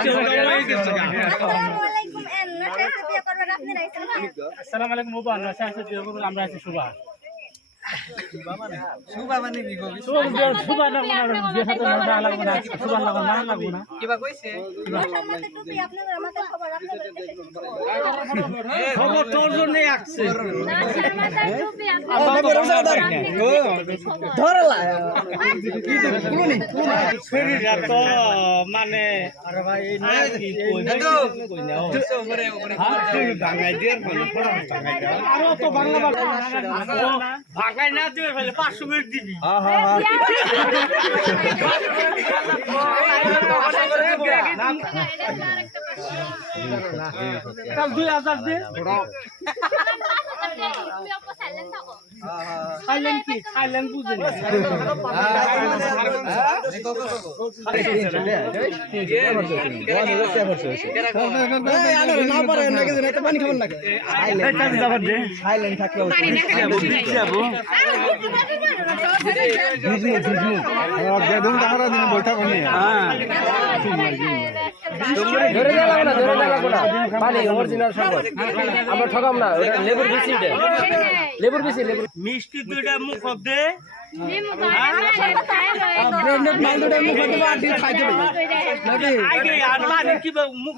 আসসালামু আলাইকুম এন নশা বিয়ে করবেন আপনি রাইছেন না আসসালামু আলাইকুম বাবা নশা আছে বিয়ে করব আমরা আছি সুবা সুবা সুবা না না না না না খবর তোর জন্যই আসছে মানে না না না ভাঙাই দিয়ে না দিবে ফেলে পাঁচশো মিনিট দিবি কাল দুই হাজার দে সাইলেন্ট বৈঠক ধরে লাগবে না ধরে লাগবে না। পানি অরিজিনাল সম্পদ আমরা ঠকাম না ওটা লেবুর বেশি এটা। লেবুর বেশি লেবুর মিষ্টি দুইটা মুখ দে দুটো মুখ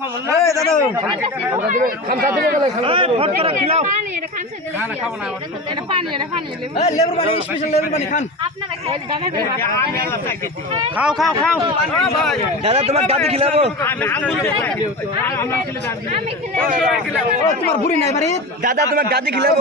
খাও খাও খাও। দাদা তোমার দাদি খিলাবো তোমার বুড়ি নাই বাড়ি? দাদা তোমার দাদি খিলাবো